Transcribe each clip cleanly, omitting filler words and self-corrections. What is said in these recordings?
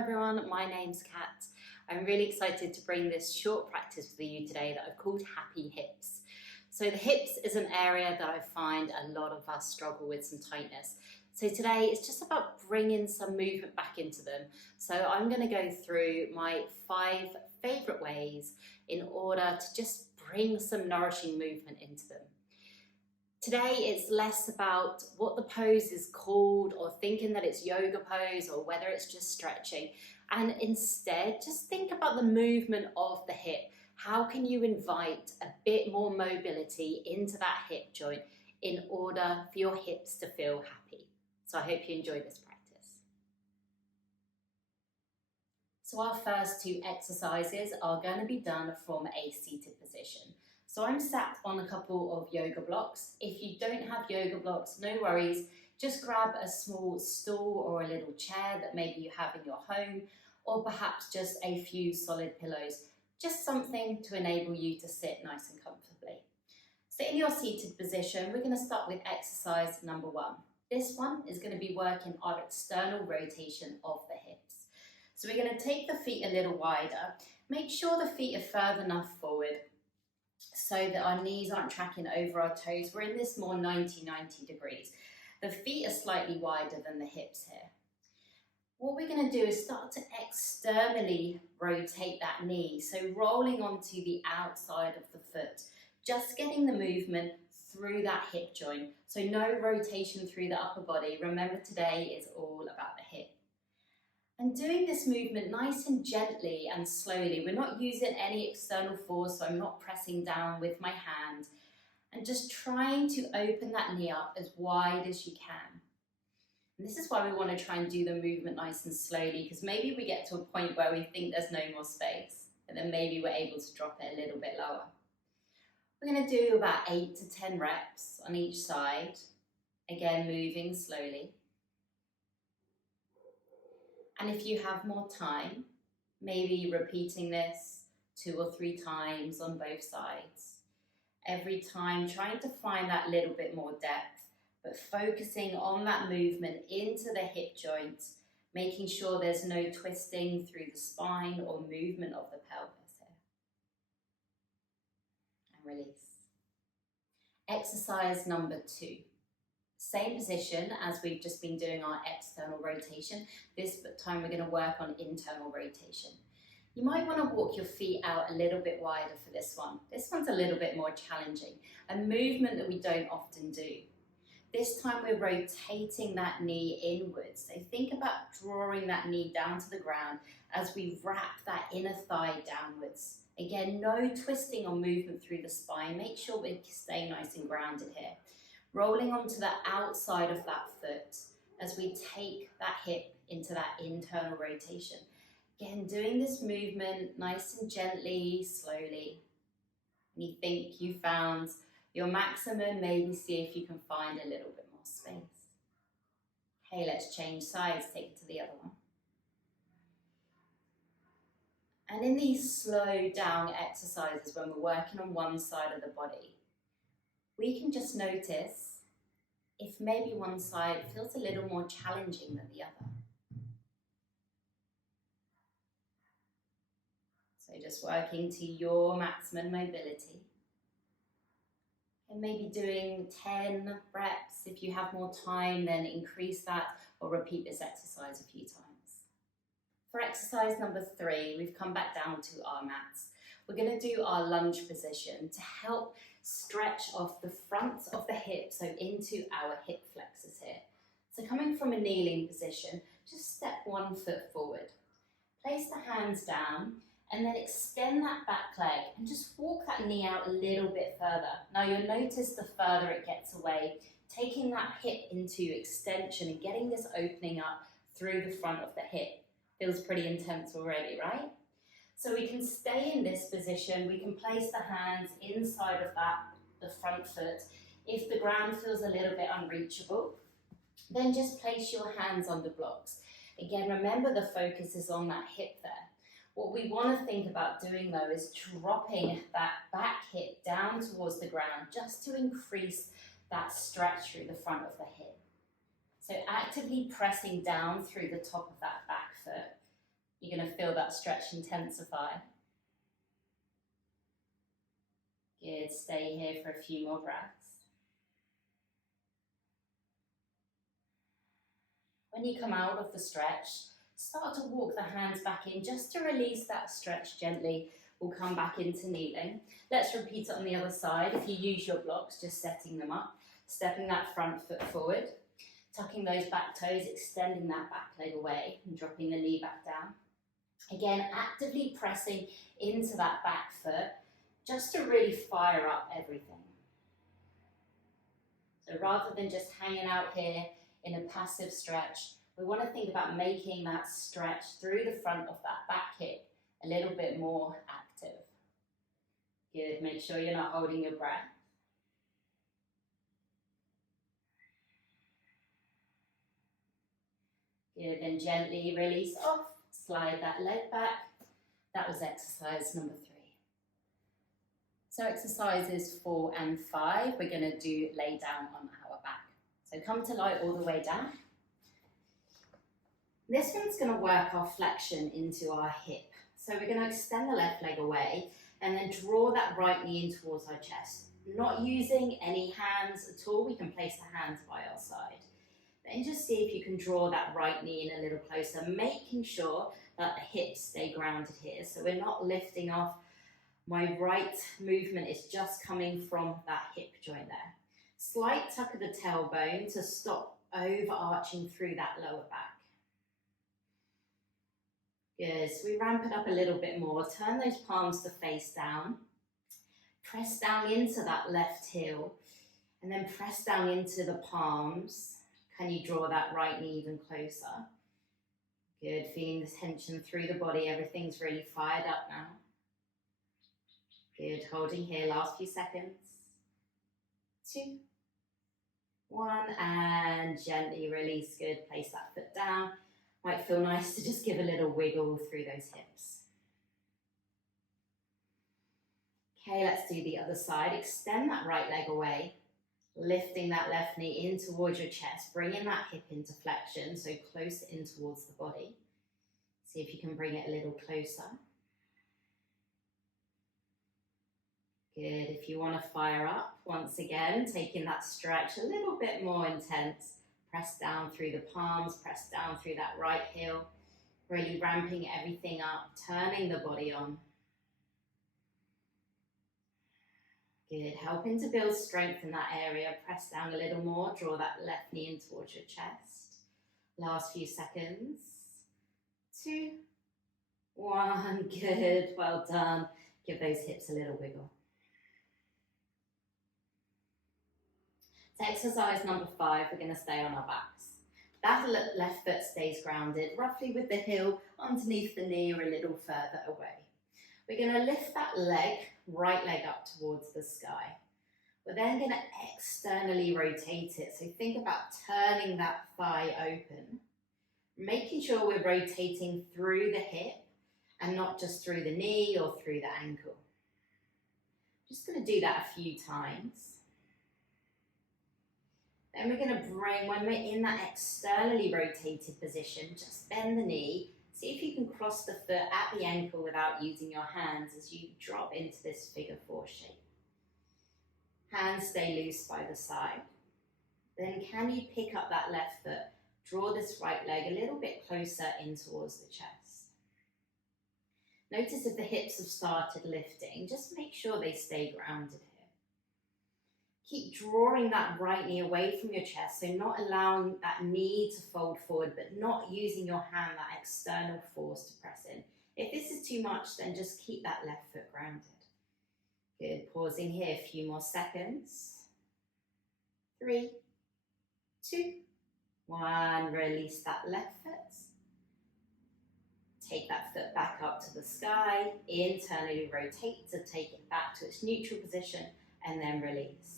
everyone, my name's Kat. I'm really excited to bring this short practice for you today that I've called Happy Hips. So the hips is an area that I find a lot of us struggle with some tightness. So today it's just about bringing some movement back into them. So I'm going to go through my 5 favourite ways in order to just bring some nourishing movement into them. Today it's less about what the pose is called or thinking that it's yoga pose or whether it's just stretching, and instead just think about the movement of the hip. How can you invite a bit more mobility into that hip joint in order for your hips to feel happy? So I hope you enjoy this practice. So our first 2 exercises are going to be done from a seated position. So I'm sat on a couple of yoga blocks. If you don't have yoga blocks, no worries. Just grab a small stool or a little chair that maybe you have in your home, or perhaps just a few solid pillows. Just something to enable you to sit nice and comfortably. So in your seated position, we're going to start with exercise number 1. This one is going to be working our external rotation of the hips. So we're going to take the feet a little wider. Make sure the feet are further enough forward so that our knees aren't tracking over our toes. We're in this more 90 degrees. The feet are slightly wider than the hips here. What we're going to do is start to externally rotate that knee, so rolling onto the outside of the foot, just getting the movement through that hip joint. So no rotation through the upper body. Remember, today is all about the hip. And doing this movement nice and gently and slowly. We're not using any external force, so I'm not pressing down with my hand. And just trying to open that knee up as wide as you can. And this is why we want to try and do the movement nice and slowly, because maybe we get to a point where we think there's no more space, and then maybe we're able to drop it a little bit lower. We're going to do about 8 to 10 reps on each side. Again, moving slowly. And if you have more time, maybe repeating this 2 or 3 times on both sides. Every time trying to find that little bit more depth, but focusing on that movement into the hip joint, making sure there's no twisting through the spine or movement of the pelvis here. And release. Exercise number 2. Same position as we've just been doing our external rotation. This time we're going to work on internal rotation. You might want to walk your feet out a little bit wider for this one. This one's a little bit more challenging, a movement that we don't often do. This time we're rotating that knee inwards. So think about drawing that knee down to the ground as we wrap that inner thigh downwards. Again, no twisting or movement through the spine. Make sure we stay nice and grounded here. Rolling onto the outside of that foot as we take that hip into that internal rotation. Again, doing this movement nice and gently, slowly. When you think you found your maximum, maybe see if you can find a little bit more space. Okay, let's change sides, take it to the other one. And in these slow down exercises, when we're working on one side of the body, we can just notice if maybe one side feels a little more challenging than the other. So just working to your maximum mobility. And maybe doing 10 reps. If you have more time, then increase that or repeat this exercise a few times. For exercise number 3, we've come back down to our mats. We're going to do our lunge position to help stretch off the front of the hip, so into our hip flexors here. So coming from a kneeling position, just step 1 foot forward. Place the hands down and then extend that back leg and just walk that knee out a little bit further. Now you'll notice the further it gets away, taking that hip into extension and getting this opening up through the front of the hip. Feels pretty intense already, right? So we can stay in this position. We can place the hands inside of the front foot. If the ground feels a little bit unreachable, then just place your hands on the blocks. Again, remember the focus is on that hip there. What we want to think about doing though is dropping that back hip down towards the ground just to increase that stretch through the front of the hip. So actively pressing down through the top of that back foot, You're going to feel that stretch intensify. Good, stay here for a few more breaths. When you come out of the stretch, start to walk the hands back in just to release that stretch gently. We'll come back into kneeling. Let's repeat it on the other side. If you use your blocks, just setting them up, stepping that front foot forward, tucking those back toes, extending that back leg away and dropping the knee back down. Again, actively pressing into that back foot just to really fire up everything. So rather than just hanging out here in a passive stretch, we want to think about making that stretch through the front of that back hip a little bit more active. Good, make sure you're not holding your breath. Good, then gently release off, slide that leg back. That was exercise number 3. So exercises 4 and 5, we're going to do lay down on our back. So come to lie all the way down. This one's going to work our flexion into our hip. So we're going to extend the left leg away and then draw that right knee in towards our chest. Not using any hands at all, we can place the hands by our side. Then just see if you can draw that right knee in a little closer, making sure that the hips stay grounded here. So we're not lifting off. My right movement is just coming from that hip joint there. Slight tuck of the tailbone to stop overarching through that lower back. Good, so we ramp it up a little bit more. Turn those palms to face down. Press down into that left heel and then press down into the palms. Can you draw that right knee even closer? Good, feeling the tension through the body. Everything's really fired up now. Good, holding here, last few seconds. 2, 1, and gently release. Good, place that foot down. Might feel nice to just give a little wiggle through those hips. Okay, let's do the other side. Extend that right leg away, lifting that left knee in towards your chest, bringing that hip into flexion, so close in towards the body. See if you can bring it a little closer. Good, if you want to fire up, once again, taking that stretch a little bit more intense. Press down through the palms, press down through that right heel, really ramping everything up, turning the body on. Good, helping to build strength in that area. Press down a little more, draw that left knee in towards your chest. Last few seconds. 2, 1, good, well done. Give those hips a little wiggle. Exercise number 5, we're going to stay on our backs. That left foot stays grounded, roughly with the heel underneath the knee or a little further away. We're going to lift that leg, right leg up towards the sky. We're then going to externally rotate it. So think about turning that thigh open, making sure we're rotating through the hip and not just through the knee or through the ankle. Just going to do that a few times. Then we're going to bring, when we're in that externally rotated position, just bend the knee. See if you can cross the foot at the ankle without using your hands as you drop into this figure 4 shape. Hands stay loose by the side. Then can you pick up that left foot, draw this right leg a little bit closer in towards the chest. Notice if the hips have started lifting, just make sure they stay grounded here. Keep drawing that right knee away from your chest, so not allowing that knee to fold forward, but not using your hand, that external force to press in. If this is too much, then just keep that left foot grounded. Good, pausing here, a few more seconds. 3, 2, 1, release that left foot. Take that foot back up to the sky, internally rotate to take it back to its neutral position, and then release.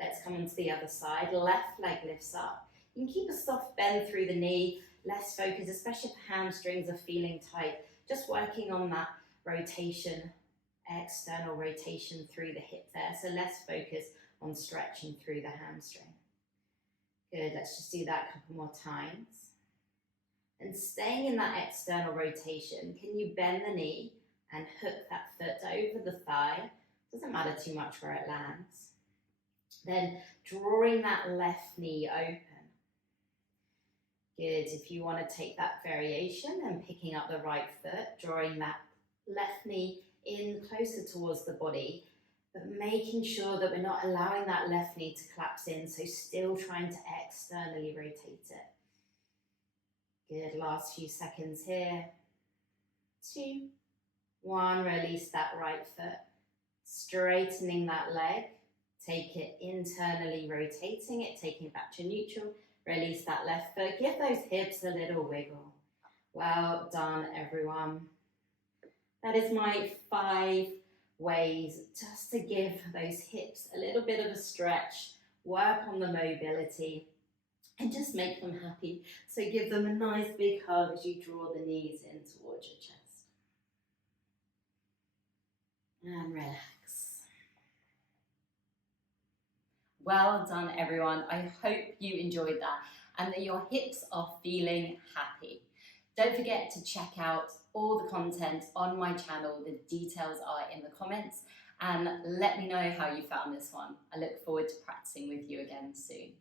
Let's come onto the other side. Left leg lifts up. You can keep a soft bend through the knee, less focus, especially if the hamstrings are feeling tight. Just working on that rotation, external rotation through the hip there. So less focus on stretching through the hamstring. Good, let's just do that a couple more times. And staying in that external rotation, can you bend the knee and hook that foot over the thigh? Doesn't matter too much where it lands. Then drawing that left knee open. Good. If you want to take that variation and picking up the right foot, drawing that left knee in closer towards the body, but making sure that we're not allowing that left knee to collapse in, so still trying to externally rotate it. Good, last few seconds here. 2, 1, release that right foot. Straightening that leg, take it internally, rotating it, taking it back to neutral. Release that left foot, give those hips a little wiggle. Well done, everyone. That is my 5 ways just to give those hips a little bit of a stretch, work on the mobility, and just make them happy. So give them a nice big hug as you draw the knees in towards your chest. And relax. Well done, everyone. I hope you enjoyed that and that your hips are feeling happy. Don't forget to check out all the content on my channel. The details are in the comments, and let me know how you found this one. I look forward to practicing with you again soon.